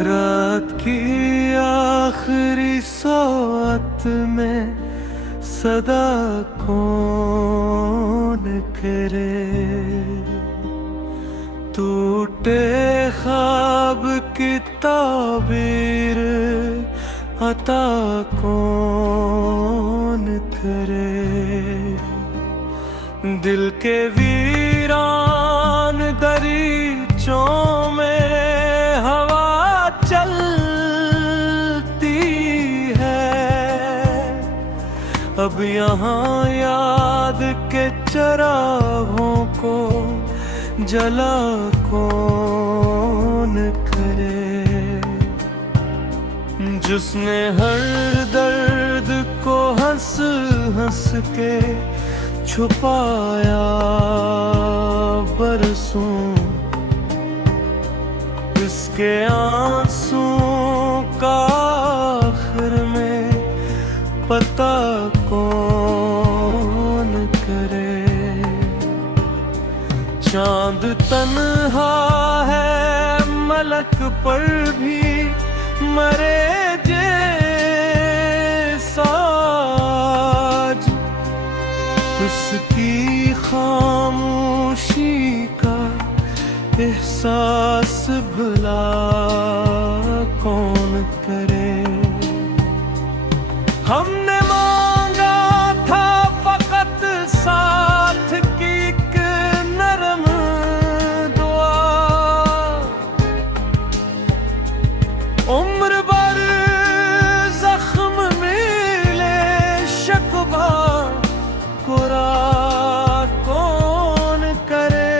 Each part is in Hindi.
रात की आखिरी सोत में सदा कौन करे, टूटे ख्वाब की ताबीर अता कौन करे। दिल के वीरान दरीचों में हवा चलती है, अब यहाँ याद के चरागों को जला कौन करे। जिसने हर दर्द को हंस हंस के छुपाया बरसों, इसके आंसुओं का आखिर में पता कौन करे। चांद तन्हा है मलक पर भी मरे जैसा, उसकी खामोशी का एहसास भला कौन करे। हमने मांगा था फकत साथ की एक नरम दुआ, उम्र भर जख्म मिले शकवा कोरा कौन करे।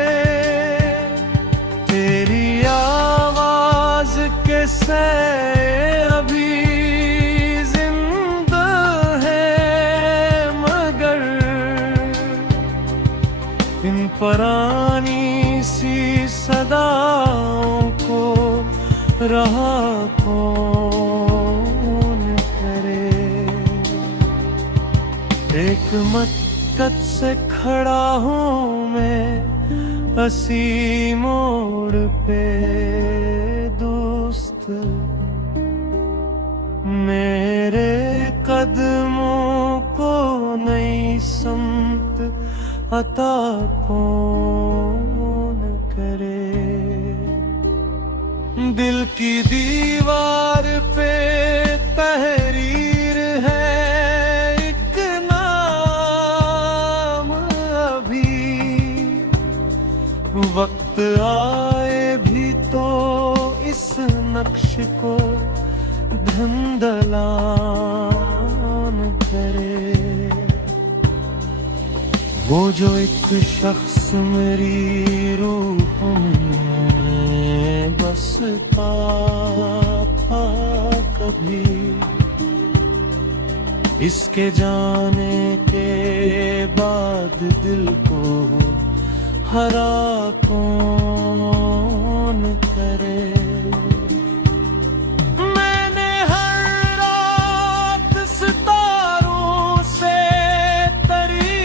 तेरी आवाज के से अभी जिंदा है, मगर इन पुरानी सी सदाओं को रहा कौन करे। एक मक्कत से खड़ा हूँ मैं असी मोड़ पे दोस्त, मेरे कदमों को नई समत अता कौन करे। दिल की दीवार पे तहरीर है एक नाम, अभी वक्त आए भी तो इस नक्श को धुंधलान करे। वो जो एक शख्स मेरी रूह में बसता था कभी, इसके जाने के बाद दिल को हरा कौन करे। मैंने हर रात सितारों से तरी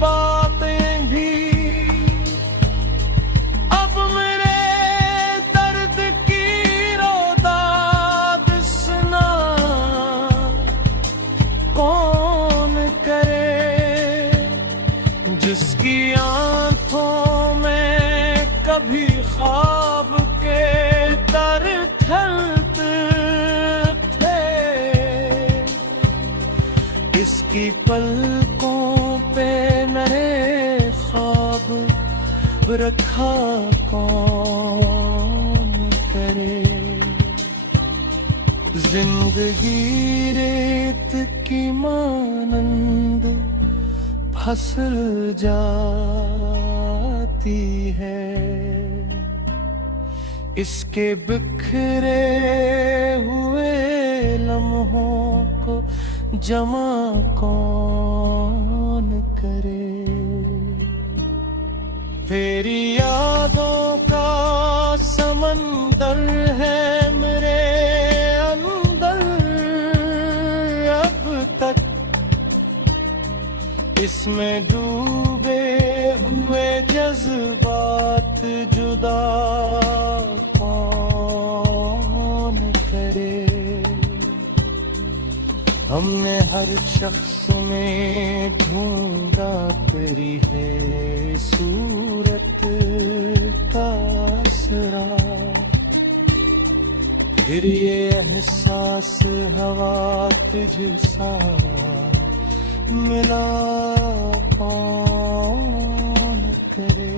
बातें भी, अब मेरे दर्द की रोदाद सुना कौन करे। जिसकी आंखों में कभी ख्वाब के तर खलते थे, इसकी पलकों पे मेरे ख्वाब रखा कौन करे। जिंदगी रेत की मानंद फसल जाती है, इसके बिखरे हुए लम्हों को जमा कौन करे। तेरी यादों का समंदर है मेरे अंदर अब तक, इसमें डूबे हुए जज्बात जुदा कौन हमने हर शख्स में ढूंढा तेरी है सूरत का असरा, फिर ये एहसास हवा तुझसा मिला कौन करे।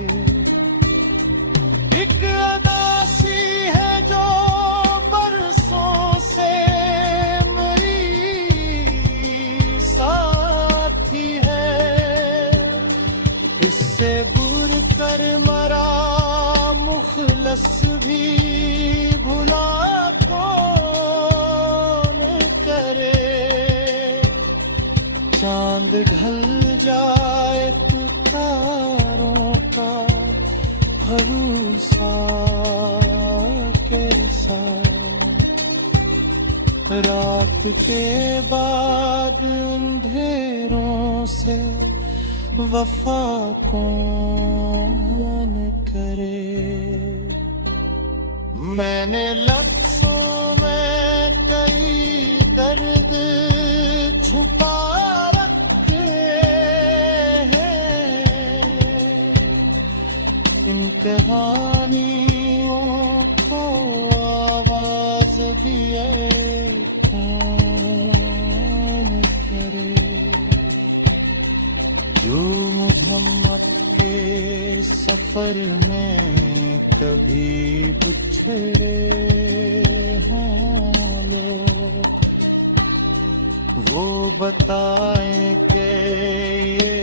एक अदा सी है जो बरसों से मेरी साथी है, इससे बुर कर मरा मुखलस भी भुला कौन करे। चांद ढल जाए तो तारों का भरोसा के साथ, रात के बाद अंधेरों से वफा कौन करे। मैंने लफ्ज़ों में कई दर्द छुपा रखे हैं, इन कहानियों को आवाज दिए कौन करे। जो मोहम्मद के सफर में कभी बिछड़े हैं लोग, वो बताएं कि ये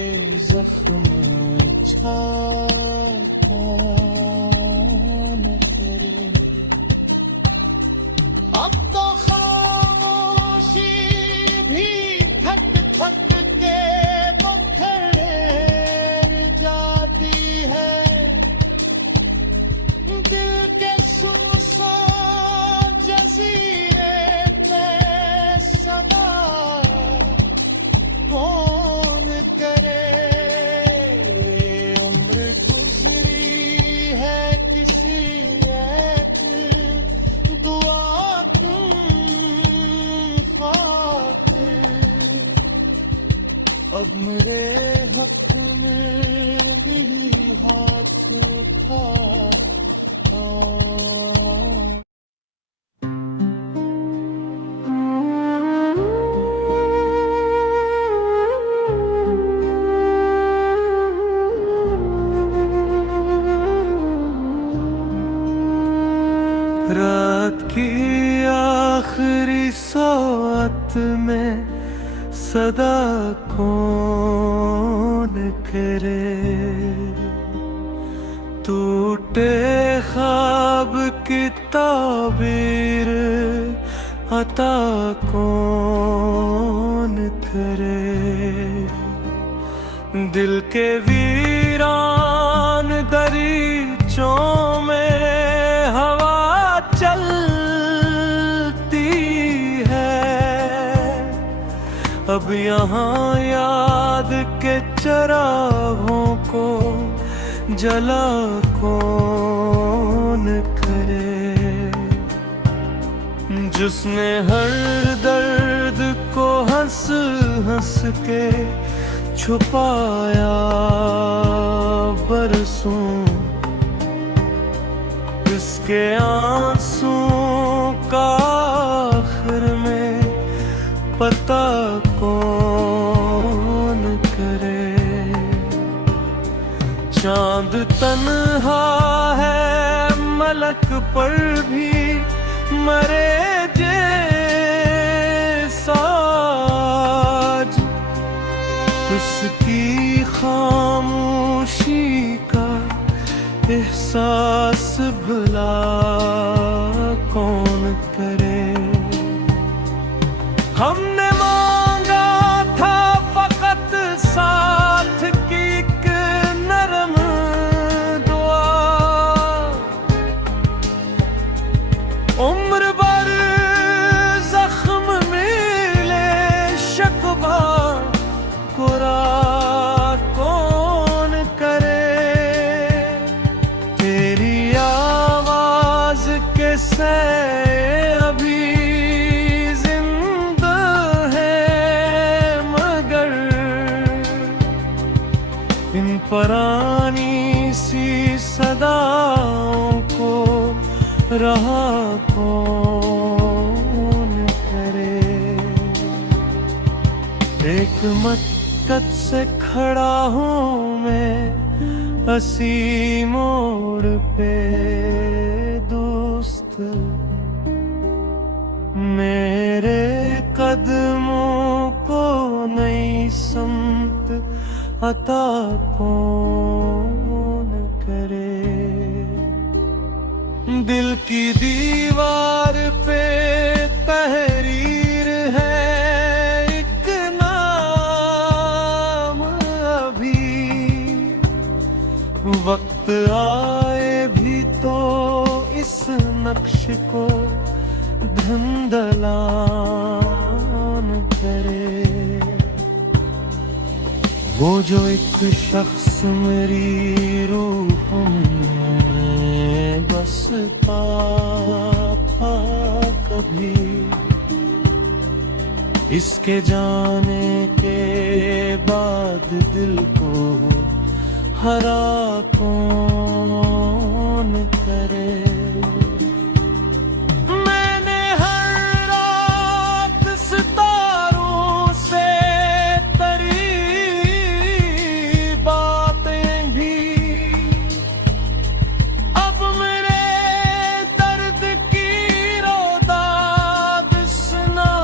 जख्म अच्छा कौन करे। अब तो खामोशी भी थक थक के बखर जाती है, दिल के सुनसान जजीरे पे सदा कौन करे। उम्र गुजरी है किसी एक दुआ की खातिर, अब मेरे हक में ही हाथ उठा रात की आखिरी सौत में सदा कौन करे। टूटे ख्वाब की ताबीर अता कौन करे। दिल के वीरान दरीचों में हवा चलती है, अब यहाँ याद के चरागों को जला कौन करे। जिसने हर दर्द को हंस हंस के छुपाया बरसों, इसके आंसुओं का आखिर में पता कौन करे। चांद तन्हा है मलक पर भी मरे जैसा, उसकी खामोशी का एहसास भला कौन करे। हमने मांगा था फकत साथ की एक नरम दुआ, उम्र भर जख्म मिले शकवा कुरा कौन करे। तेरी आवाज के से अभी जिंदा है, पुरानी सी सदाओं को रहा कौन करे। एक मक्कद से खड़ा हूँ मैं हसी मोड़ पे दोस्त, मेरे कदमों को नई समत अता कौन करे। दिल की दीवार पे तहरीर है एक नाम अभी, वक्त आए भी तो इस नक्श को धुंधलान करे। वो जो एक शख्स मेरी रूह में बसता था कभी, इसके जाने के बाद दिल को हरा कौन करे। मैंने हर रात सितारों से तरी बातें भी, अब मेरे दर्द की रोदाद सुना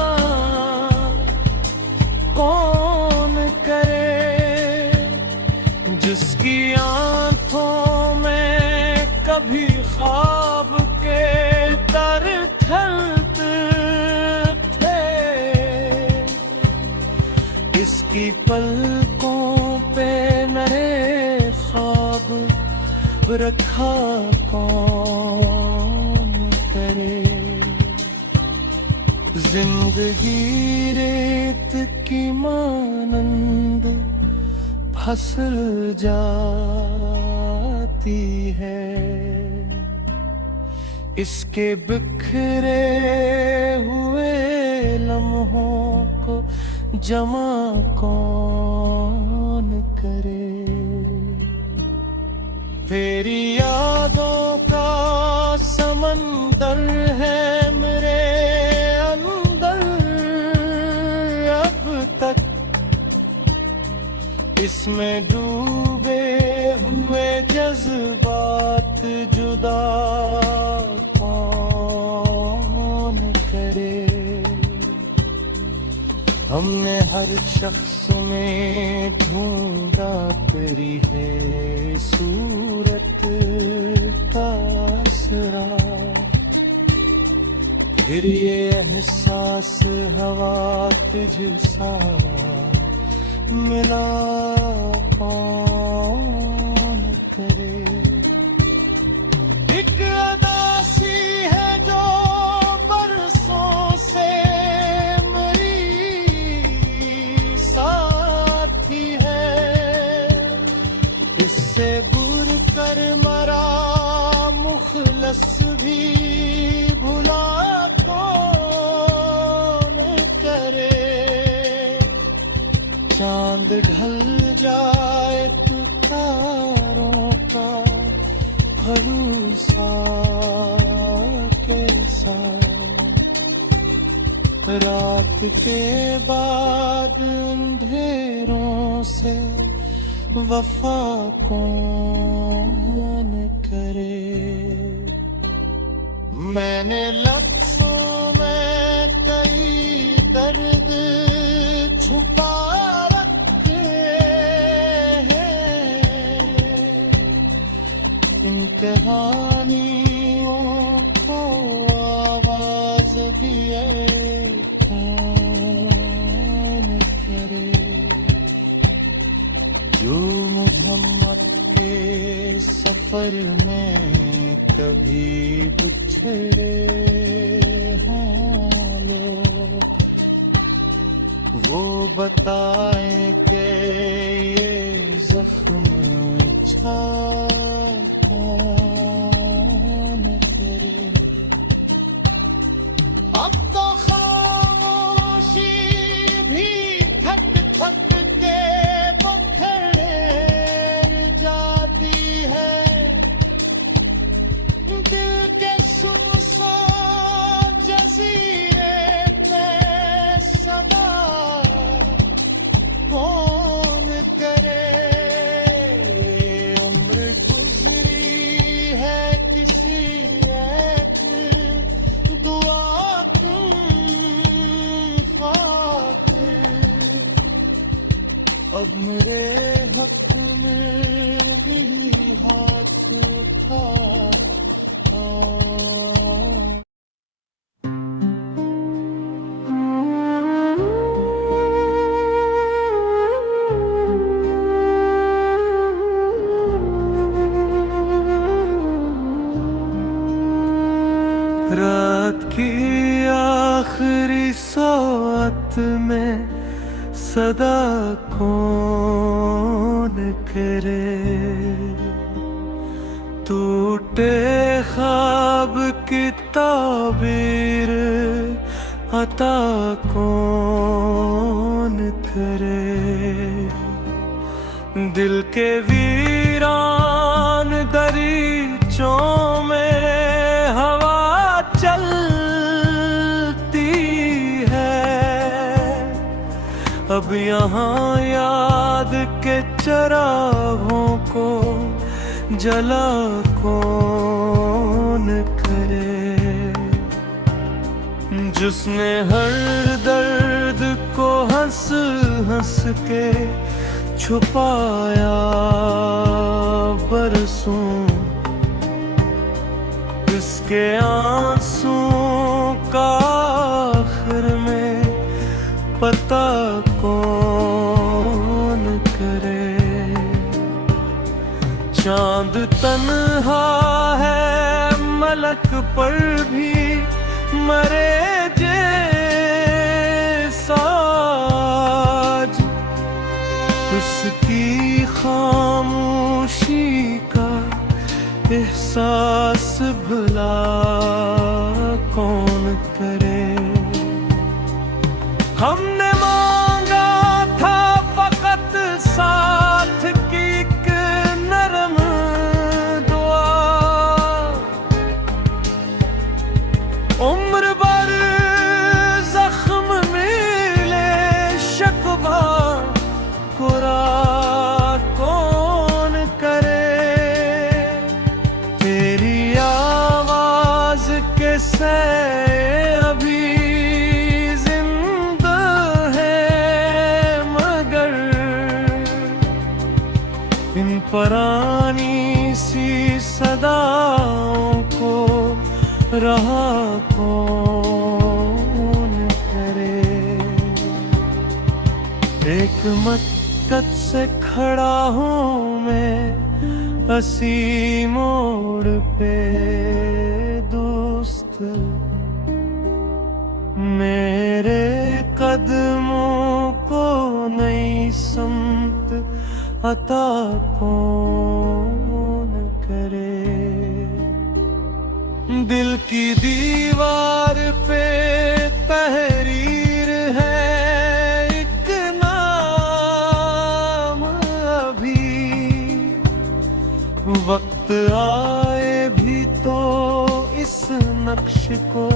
कौन करे। जिसकी आंखों में कभी ख्वाब के दर खलते थे, इसकी पलकों पे मेरे ख्वाब रखा कौन करे। जिंदगी रेत की मानंद फसल जाती है, इसके बिखरे हुए लम्हों को जमा कौन करे। तेरी यादों का समंदर है मेरे अंदर अब तक, इसमें डूबे हुए जज्बात जुदा कौन करे। हमने हर शख्स में ढूंढा तेरी है सूरत का असरा, फिर ये एहसास हवा तुझसा मिला कौन करे। एक अदासी है जो बरसों से मेरी साथी है, इससे दूर कर मरा मुखलस भी भुला कौन करे। चांद ढल जाए तो तारों का भरोसा कैसा, रात के बाद अंधेरों से वफा कौन करे। मैंने लफ्ज़ों में कई दर्द छुपा कहानियों को आवाज दिए कौन करे। जो मोहम्मद के सफर में कभी बिछड़े हैं लोग, वो बताए कि ये जख्म छा कौन करे। अब तो खामोशी भी थक थक के बखर अब मेरे हक में भी हाथ उठा। रात की आखिरी सौत में सदा कौन करे, टूटे ख्वाब की ताबीर अता कौन करे। दिल के वीरान दरीचों में हवा चलती है, अब यहाँ याद के चरागों को जला कौन करे। जिसने हर दर्द को हंस हंस के छुपाया बरसों, इसके आंसुओं का आखिर में पता कौन करे। चांद तन्हा है मलक पर भी मरे जैसा, उसकी खामोशी का एहसास भला कौन करे। हमने मांगा था फकत साथ की एक नरम दुआ, उम्र भर जख्म मिले शकवा कुरा कौन करे। तेरी आवाज के से अभी जिंदा है, मगर इन पुरानी सी सदाओं को रहा कौन करे। एक मक्कत से खड़ा हूँ मैं असी मोड़ पे दोस्त, मेरे कदमों को नई समत अता कौन करे। दिल की दीवार पे तहरीर है एक नाम, अभी वक्त आए भी तो इस नक्श को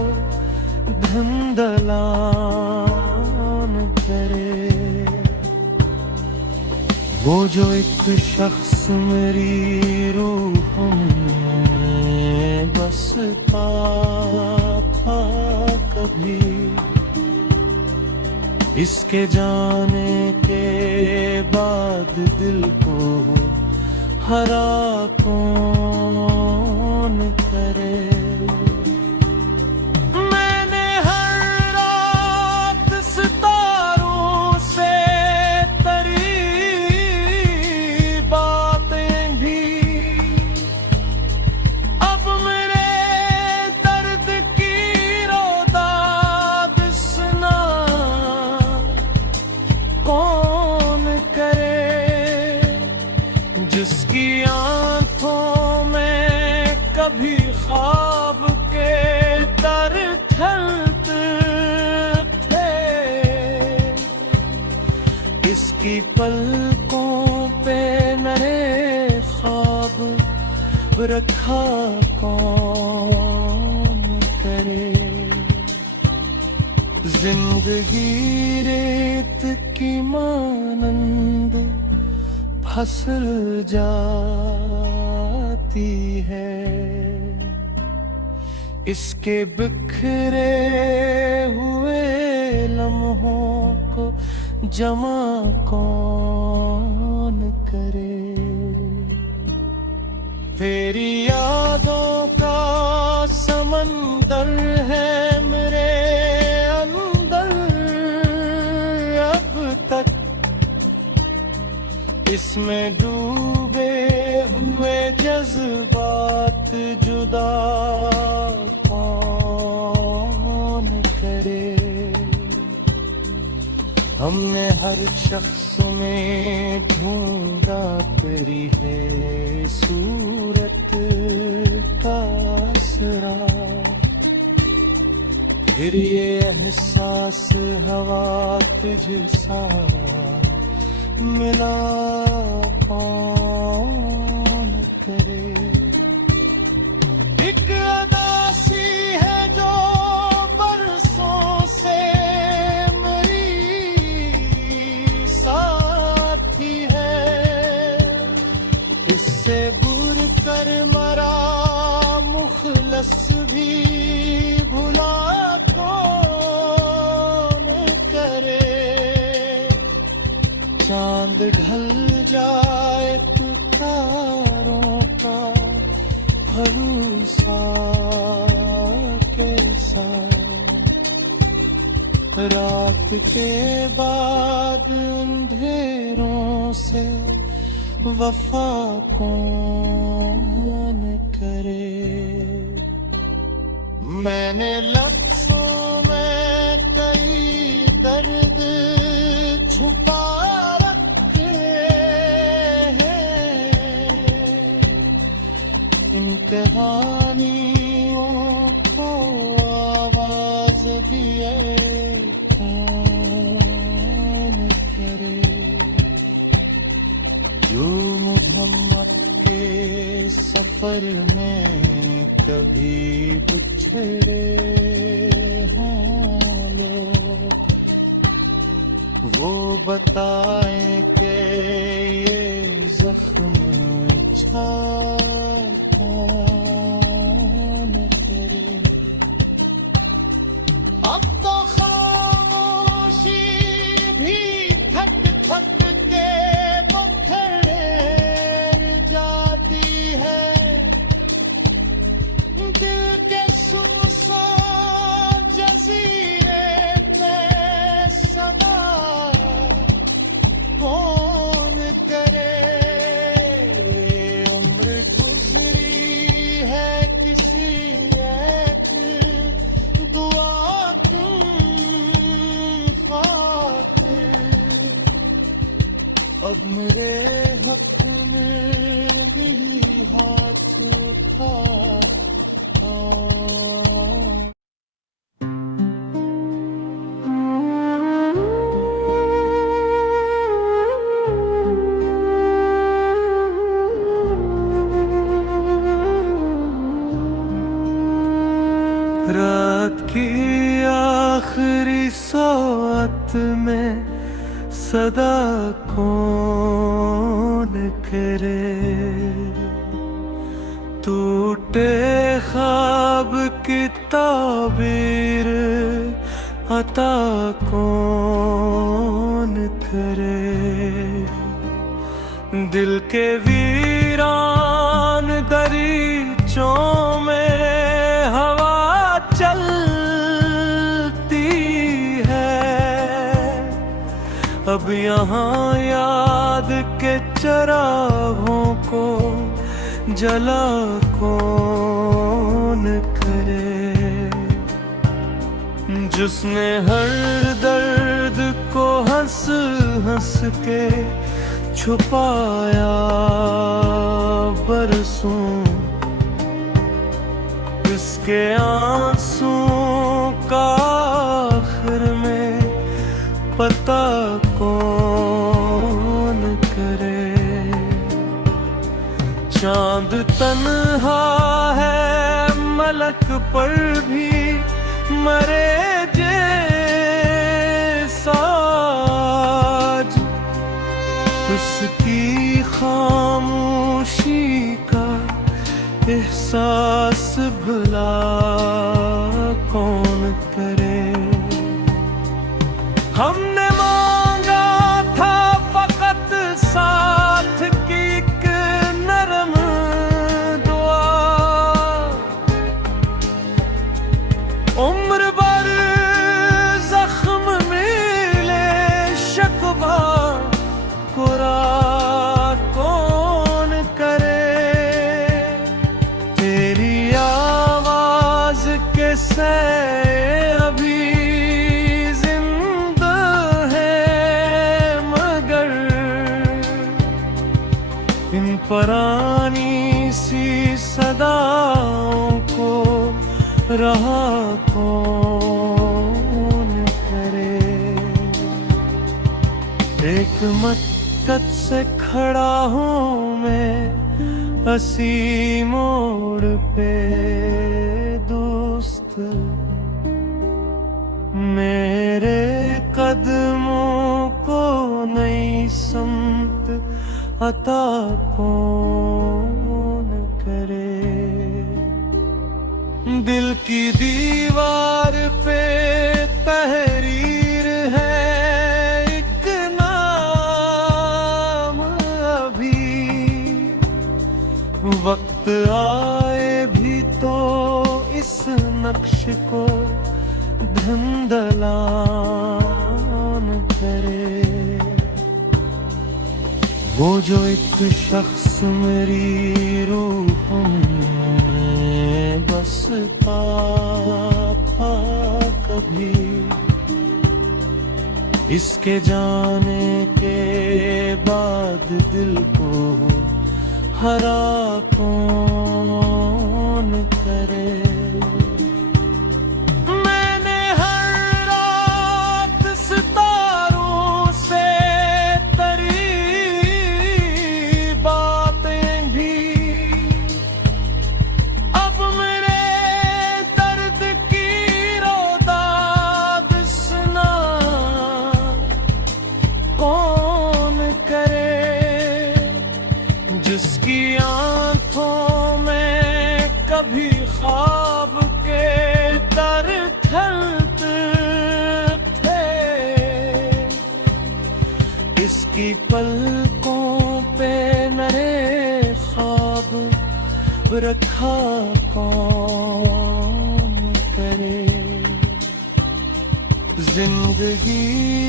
धंधलान करे। वो जो एक शख्स मेरी रूह में बसता था कभी, इसके जाने के बाद दिल को हरा कौन करे। मैंने हर रात सितारों से तरी बातें भी, अब मेरे दर्द की रोदाद सुना कौन करे। जिसकी आंखों में कभी ख्वाब के तर खलते थे, इसकी पलकों पे नए ख्वाब रखा कौन करे। जिंदगी रेत की मानंद फसल जाती है, इसके बिखरे हुए लम्हों को जमा कौन करे। तेरी यादों का समंदर है मेरे अंदर अब तक, इसमें डूबे हुए जज्बात जुदा कौन करे। हमने हर शख्स में ढूंढा तेरी है सूरत का असरा, फिर ये एहसास हवा तुझसा मिला कौन करे। एक अदासी है जो बरसों से मेरी साथी है, इससे बुर कर मरा मुखलस भी भुला कौन करे। चांद ढल जाए तो तारों का भरोसा कैसा, रात के बाद अंधेरों से वफा कौन करे। मैंने लफ्ज़ों में कई दर्द छुपा रखे हैं, इन कहानियों को आवाज दिए कौन करे। जो मोहम्मद के सफर में कभी बिछड़े हैं लोग, वो बताएं कि ये जख्म अच्छा कौन करे। अब तो खामोशी भी थक थक के बखर जाती है, दिल के सुनसान जजीरे पे सदा कौन करे। उम्र गुजरी है किसी एक दुआ की खातिर, अब मेरे हक में भी हाथ उठा रात की आखिरी सौत में सदा कौन करे। टूटे ख्वाब की ताबीर अता कौन करे। दिल के वीरान दरीचों में हवा चलती है, अब यहाँ याद के चरागों को जला कौन करे। जिसने हर दर्द को हंस हंस के छुपाया बरसों, इसके आंसुओं का आखिर में पता कौन करे। चांद तन्हा है मलक पर भी मरे जैसा, उसकी खामोशी का एहसास भला कौन करे। हमने मांगा से अभी जिंदा है, मगर इन पुरानी सी सदाओं को रहा कौन करे। एक मक्कद से खड़ा हूँ मैं हसी मोड़ पे दोस्त, मेरे कदमों को नई समत अता कौन करे। दिल की दीवार पे तहरीर है एक नाम, अभी वक्त आए भी तो इस नक्श को धुंधलान करे। वो जो एक शख्स मेरी रूह में बसता था कभी, इसके जाने के बाद दिल को हरा कौन करे। मैंने हर रात सितारों से तरी बातें भी, अब मेरे दर्द की रोदाद सुना कौन करे। जिसकी आंखों में कभी ख्वाब के दर खलते थे, इसकी पलकों पे नए ख्वाब रखा कौन करे। जिंदगी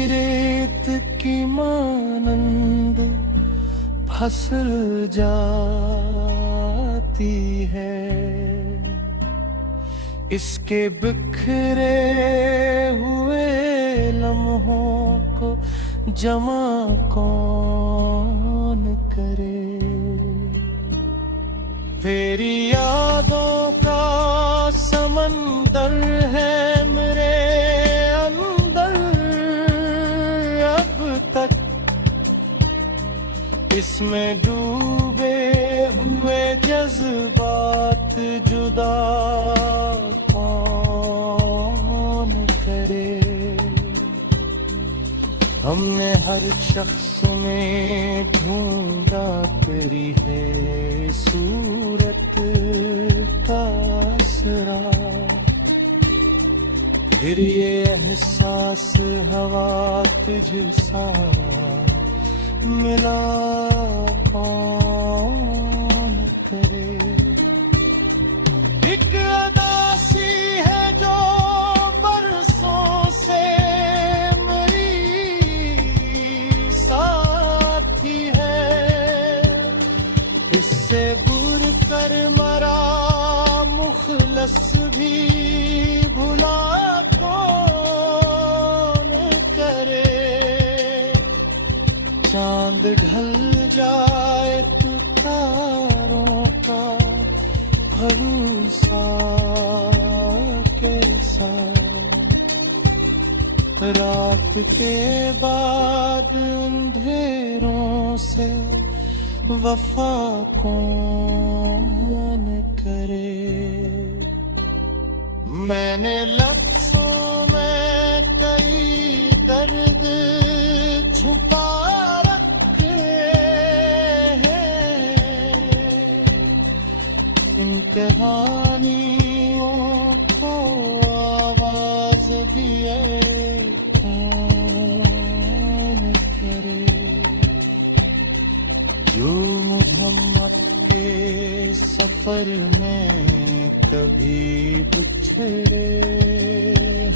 रेत की मानंद फसल जाती है, इसके बिखरे हुए लम्हों को जमा कौन करे। तेरी यादों का समंदर है मेरे अंदर, अब तक इसमें डूबे हुए जज्बात जुदा कौन करे। हमने हर शख्स में ढूंढा तेरी है सूरत का असरा, फिर ये एहसास हवा तुझसा मिला कौन करे। एक अदासी है जो बरसों से मेरी साथी है, इससे दूर कर मरा मुखलस भी भुला कौन करे। चांद ढल जाए तो तारों का भरोसा कैसा, रात के बाद अंधेरों से वफा कौन करे। मैंने लफ्ज़ों में कई दर्द छुपा कहानियों को आवाज दिए कौन करे। जो मोहम्मद के सफर में कभी बिछड़े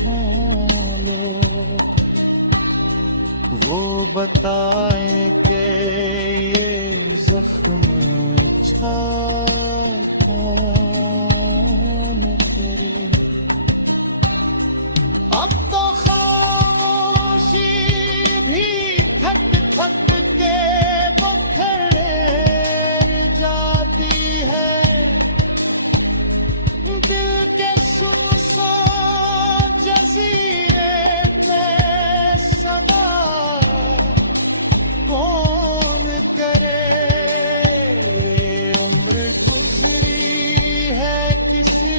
हैं लोग, वो बताएं कि ये जख्म कौन करे। अब तो खामोशी भी थक थक के बखर जाती है। दिल के सुनसान जजीरे पे सदा कौन करे। उम्र गुजरी है किसी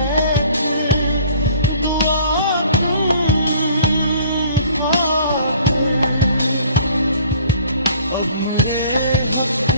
एक दुआ खातिर। अब मेरे हक